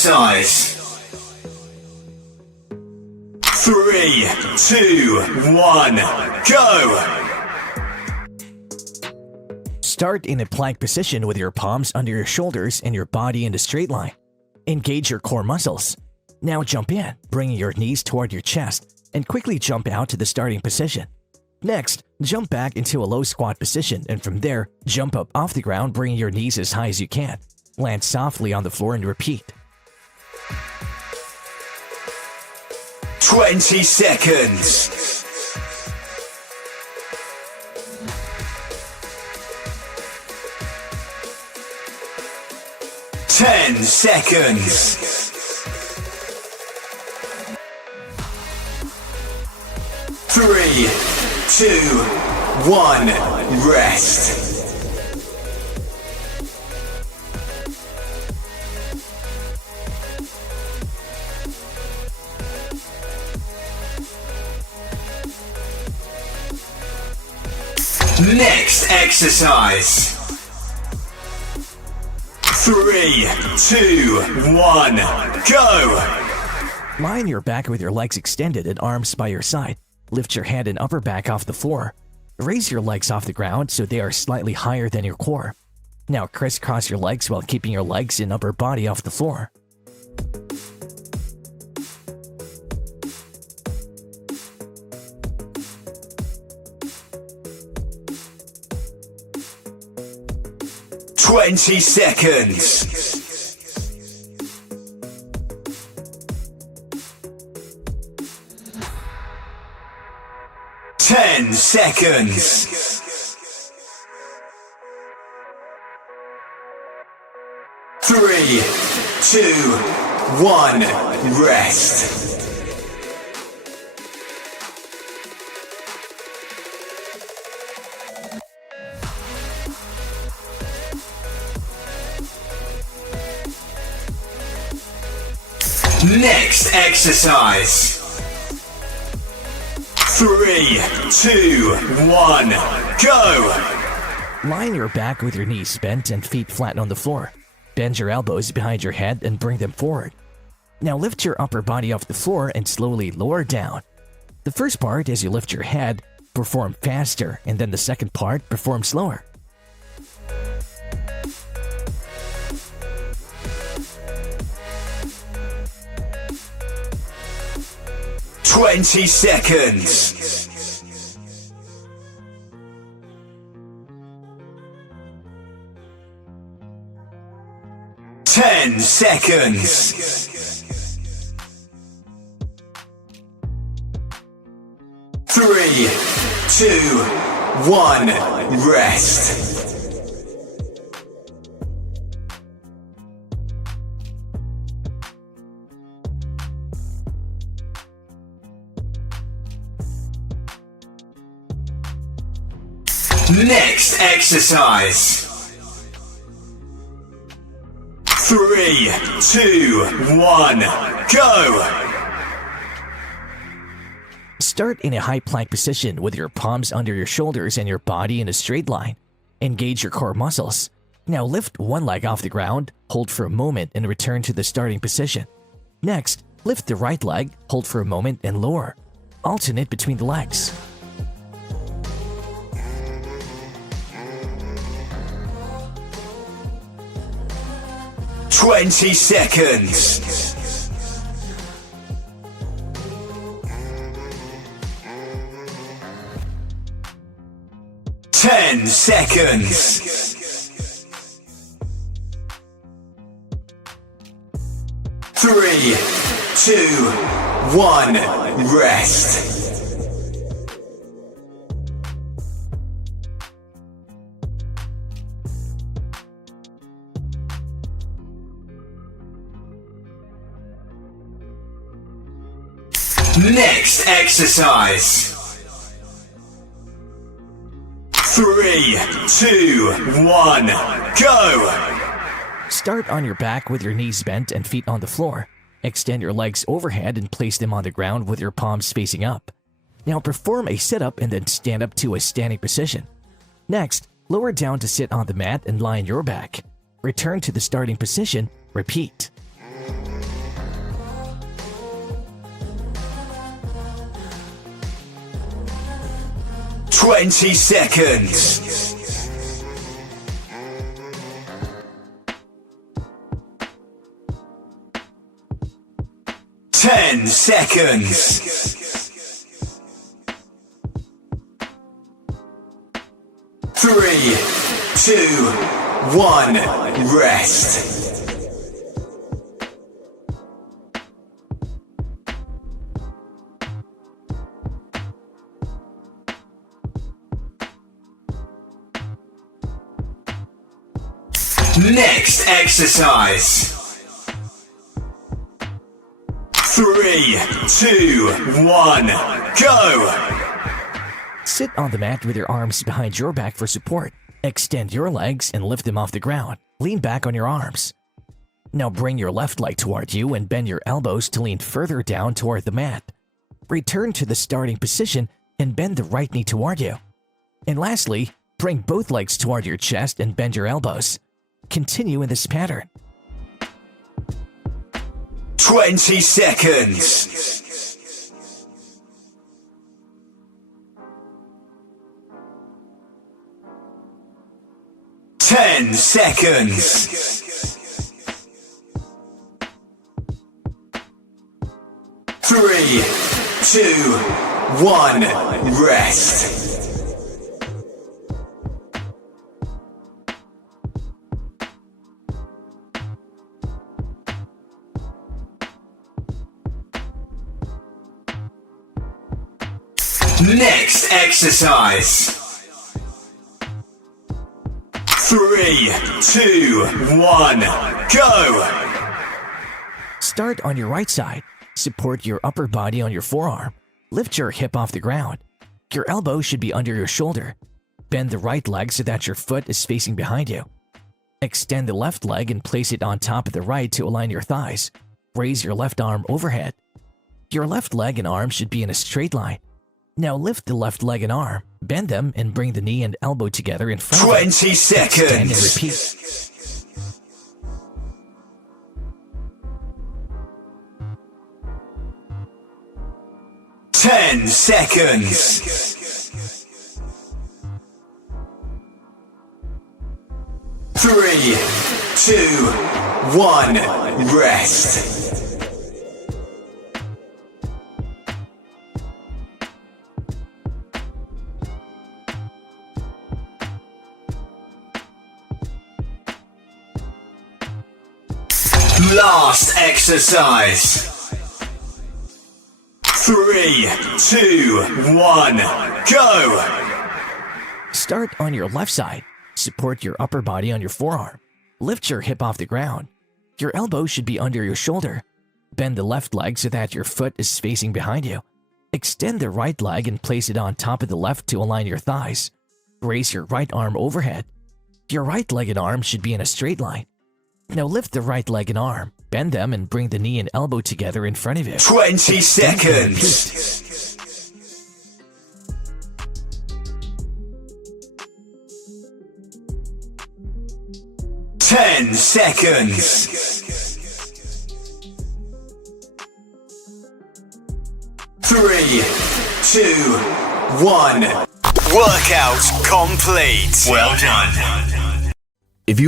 exercise. 3, 2, 1, go! Start in a plank position with your palms under your shoulders and your body in a straight line. Engage your core muscles. Now jump in, bringing your knees toward your chest, and quickly jump out to the starting position. Next, jump back into a low squat position, and from there, jump up off the ground, bringing your knees as high as you can. Land softly on the floor and repeat. 20 seconds. 10 seconds. 3, 2, 1, rest. Next exercise. 3, 2, 1, go! Lie on your back with your legs extended and arms by your side. Lift your head and upper back off the floor. Raise your legs off the ground so they are slightly higher than your core. Now crisscross your legs while keeping your legs and upper body off the floor. Twenty seconds. 10 seconds. 3, 2, 1, rest. Next exercise. 3, 2, 1, go! Lie on your back with your knees bent and feet flat on the floor. Bend your elbows behind your head and bring them forward. Now lift your upper body off the floor and slowly lower down. The first part, as you lift your head, perform faster, and then the second part, perform slower. Twenty seconds. 10 seconds. 3, 2, 1, rest. Next exercise. 3, 2, 1, go! Start in a high plank position with your palms under your shoulders and your body in a straight line. Engage your core muscles. Now lift one leg off the ground, hold for a moment, and return to the starting position. Next, lift the right leg, hold for a moment, and lower. Alternate between the legs. 20 seconds. 10 seconds. 3, 2, 1, rest. Next exercise. 3, 2, 1, go! Start on your back with your knees bent and feet on the floor. Extend your legs overhead and place them on the ground with your palms facing up. Now perform a sit-up and then stand up to a standing position. Next, lower down to sit on the mat and lie on your back. Return to the starting position. Repeat. 20 seconds. 10 seconds. 3, 2, 1, rest. Next exercise. 3, 2, 1, go! Sit on the mat with your arms behind your back for support. Extend your legs and lift them off the ground. Lean back on your arms. Now bring your left leg toward you and bend your elbows to lean further down toward the mat. Return to the starting position and bend the right knee toward you. And lastly, bring both legs toward your chest and bend your elbows. Continue in this pattern. 20 seconds. 10 seconds. 3, 2, 1, rest. Next exercise. 3, 2, 1, go! Start on your right side. Support your upper body on your forearm. Lift your hip off the ground. Your elbow should be under your shoulder. Bend the right leg so that your foot is facing behind you. Extend the left leg and place it on top of the right to align your thighs. Raise your left arm overhead. Your left leg and arm should be in a straight line. Now lift the left leg and arm, bend them, and bring the knee and elbow together in front of you. 20 seconds. Extend and repeat. 10 seconds. 3, 2, 1, rest. Last exercise. 3, 2, 1, go! Start on your left side. Support your upper body on your forearm. Lift your hip off the ground. Your elbow should be under your shoulder. Bend the left leg so that your foot is facing behind you. Extend the right leg and place it on top of the left to align your thighs. Raise your right arm overhead. Your right leg and arm should be in a straight line. Now lift the right leg and arm, bend them, and bring the knee and elbow together in front of you. 20 seconds. 10 seconds. 3, 2, 1. Workout complete. Well done.